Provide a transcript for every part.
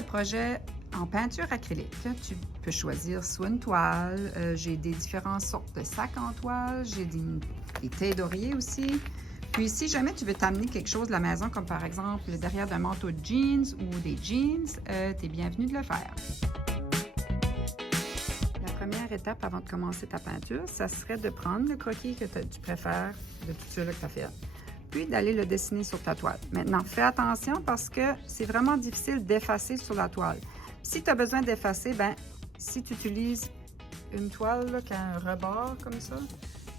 de projet en peinture acrylique, tu peux choisir soit une toile, j'ai des différentes sortes de sacs en toile, j'ai des thés d'oreiller aussi. Puis si jamais tu veux t'amener quelque chose de la maison, comme par exemple derrière d'un manteau de jeans ou des jeans, tu es bienvenu de le faire. La première étape avant de commencer ta peinture, ça serait de prendre le croquis que tu préfères de tout ceux-là que tu as fait, puis d'aller le dessiner sur ta toile. Maintenant, fais attention parce que c'est vraiment difficile d'effacer sur la toile. Si tu as besoin d'effacer, ben si tu utilises une toile là, qui a un rebord comme ça,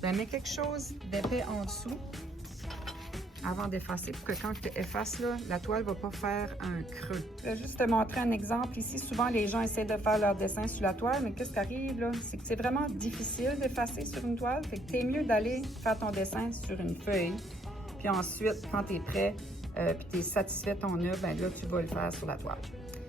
ben mets quelque chose d'épais en dessous avant d'effacer pour que quand tu effaces, là, la toile ne va pas faire un creux. Je vais juste te montrer un exemple. Ici, souvent, les gens essaient de faire leur dessin sur la toile, mais qu'est-ce qui arrive, là? C'est que c'est vraiment difficile d'effacer sur une toile. Fait que t'es mieux d'aller faire ton dessin sur une feuille. Puis ensuite, quand tu es prêt, puis tu es satisfait de ton œuvre, ben là, tu vas le faire sur la toile.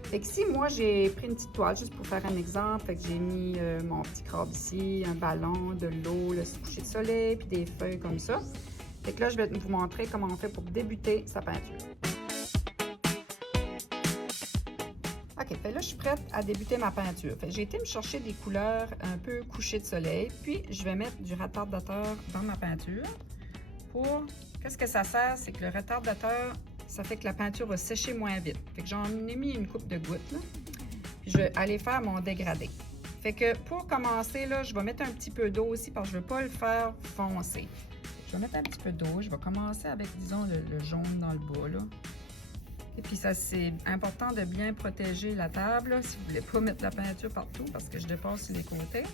Fait que ici, moi, j'ai pris une petite toile, juste pour faire un exemple. Fait que j'ai mis mon petit crabe ici, un ballon, de l'eau, le coucher de soleil, puis des feuilles comme ça. Fait que là, je vais vous montrer comment on fait pour débuter sa peinture. OK, fait là, je suis prête à débuter ma peinture. Fait j'ai été me chercher des couleurs un peu couchées de soleil, puis je vais mettre du retardateur dans ma peinture pour... Qu'est-ce que ça sert? C'est que le retardateur, ça fait que la peinture va sécher moins vite. Fait que j'en ai mis une coupe de gouttes, là. Puis je vais aller faire mon dégradé. Fait que pour commencer, là, je vais mettre un petit peu d'eau aussi parce que je ne veux pas le faire foncer. Je vais mettre un petit peu d'eau. Je vais commencer avec, disons, le jaune dans le bas, là. Et puis ça, c'est important de bien protéger la table, là, si vous ne voulez pas mettre la peinture partout parce que je dépasse sur les côtés.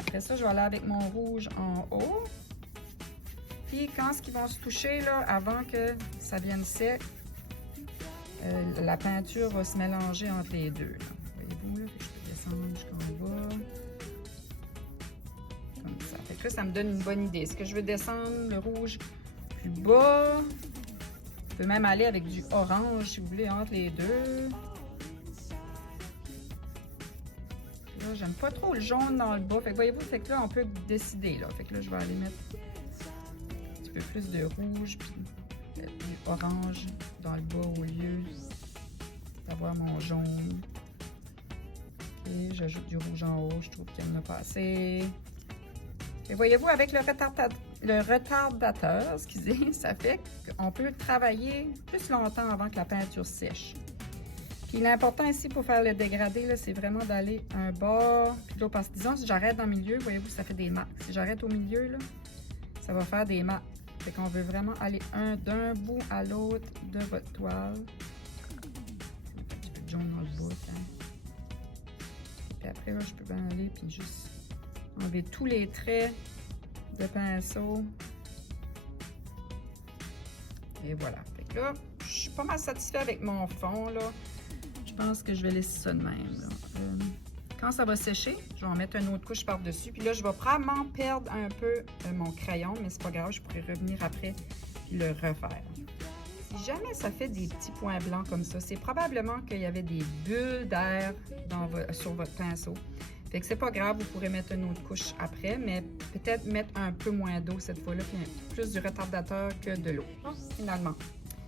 Après ça, je vais aller avec mon rouge en haut. Puis quand ils vont se toucher, là, avant que ça vienne sec, la peinture va se mélanger entre les deux. Voyez-vous, là, je peux descendre jusqu'en bas. Comme ça. Fait que là, ça me donne une bonne idée. Est-ce que je veux descendre le rouge plus bas? Je peux même aller avec du orange, si vous voulez, entre les deux. Là, j'aime pas trop le jaune dans le bas. Fait que voyez-vous, fait que là, on peut décider, là. Fait que là, je vais aller mettre plus de rouge puis du orange dans le bas au lieu d'avoir mon jaune. Ok, j'ajoute du rouge en haut, je trouve qu'il y en a pas assez. Et voyez-vous, avec le retardateur, excusez, ça fait qu'on peut travailler plus longtemps avant que la peinture sèche. Puis l'important ici pour faire le dégradé, c'est vraiment d'aller un bord, puis l'autre, parce que disons, si j'arrête dans le milieu, voyez-vous, ça fait des marques. Si j'arrête au milieu, là, ça va faire des marques. Fait qu'on veut vraiment aller d'un bout à l'autre de votre toile. Un petit peu de jaune dans le bout. Hein. Puis après, là, je peux bien aller puis juste enlever tous les traits de pinceau. Et voilà. Fait que là, je suis pas mal satisfaite avec mon fond, là. Je pense que je vais laisser ça de même, là. Quand ça va sécher, je vais en mettre une autre couche par-dessus. Puis là, je vais probablement perdre un peu mon crayon, mais c'est pas grave, je pourrais revenir après et le refaire. Si jamais ça fait des petits points blancs comme ça, c'est probablement qu'il y avait des bulles d'air sur votre pinceau. Fait que c'est pas grave, vous pourrez mettre une autre couche après, mais peut-être mettre un peu moins d'eau cette fois-là, puis plus du retardateur que de l'eau. Finalement,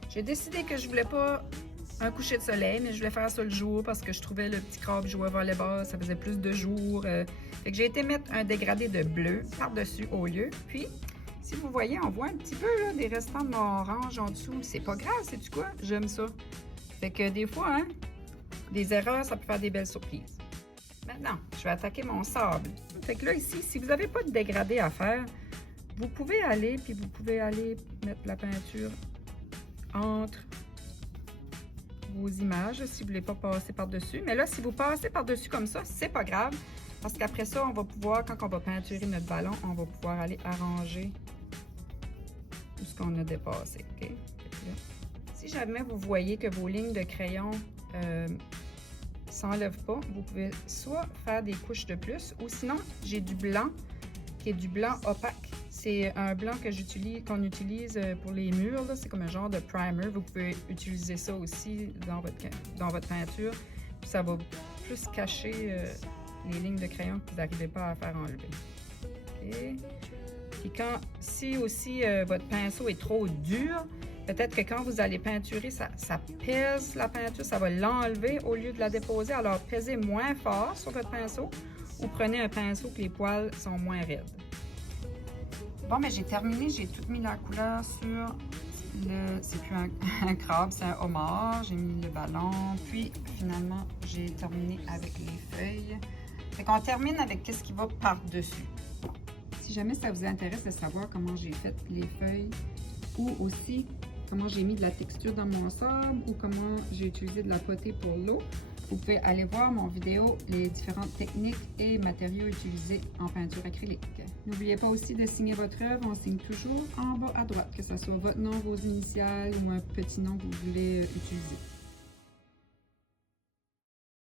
j'ai décidé que je voulais pas un coucher de soleil, mais je voulais faire ça le jour parce que je trouvais le petit crabe jouer à volleyball, ça faisait plus de jours. Fait que j'ai été mettre un dégradé de bleu par-dessus au lieu. Puis, si vous voyez, on voit un petit peu là, des restants de mon orange en dessous. C'est pas grave, sais-tu quoi? J'aime ça. Fait que des fois, hein, des erreurs, ça peut faire des belles surprises. Maintenant, je vais attaquer mon sable. Fait que là, ici, si vous n'avez pas de dégradé à faire, vous pouvez aller mettre la peinture entre vos images si vous ne voulez pas passer par-dessus. Mais là, si vous passez par-dessus comme ça, c'est pas grave. Parce qu'après ça, on va pouvoir, quand on va peinturer notre ballon, on va pouvoir aller arranger tout ce qu'on a dépassé. Okay? Si jamais vous voyez que vos lignes de crayon s'enlèvent pas, vous pouvez soit faire des couches de plus ou sinon, j'ai du blanc qui est du blanc opaque. C'est un blanc qu'on utilise pour les murs. C'est comme un genre de primer. Vous pouvez utiliser ça aussi dans votre peinture. Puis ça va plus cacher les lignes de crayon que vous n'arrivez pas à faire enlever. Okay. Puis si aussi votre pinceau est trop dur, Peut-être que quand vous allez peinturer, ça pèse la peinture, ça va l'enlever au lieu de la déposer. Alors, pesez moins fort sur votre pinceau ou prenez un pinceau que les poils sont moins raides. Bon, mais j'ai terminé, j'ai tout mis la couleur sur le... C'est plus un crabe, c'est un homard. J'ai mis le ballon, puis finalement, j'ai terminé avec les feuilles. Fait qu'on termine avec ce qui va par-dessus. Si jamais ça vous intéresse de savoir comment j'ai fait les feuilles ou aussi comment j'ai mis de la texture dans mon sable ou comment j'ai utilisé de la potée pour l'eau, vous pouvez aller voir mon vidéo, les différentes techniques et matériaux utilisés en peinture acrylique. N'oubliez pas aussi de signer votre œuvre. On signe toujours en bas à droite, que ce soit votre nom, vos initiales ou un petit nom que vous voulez utiliser.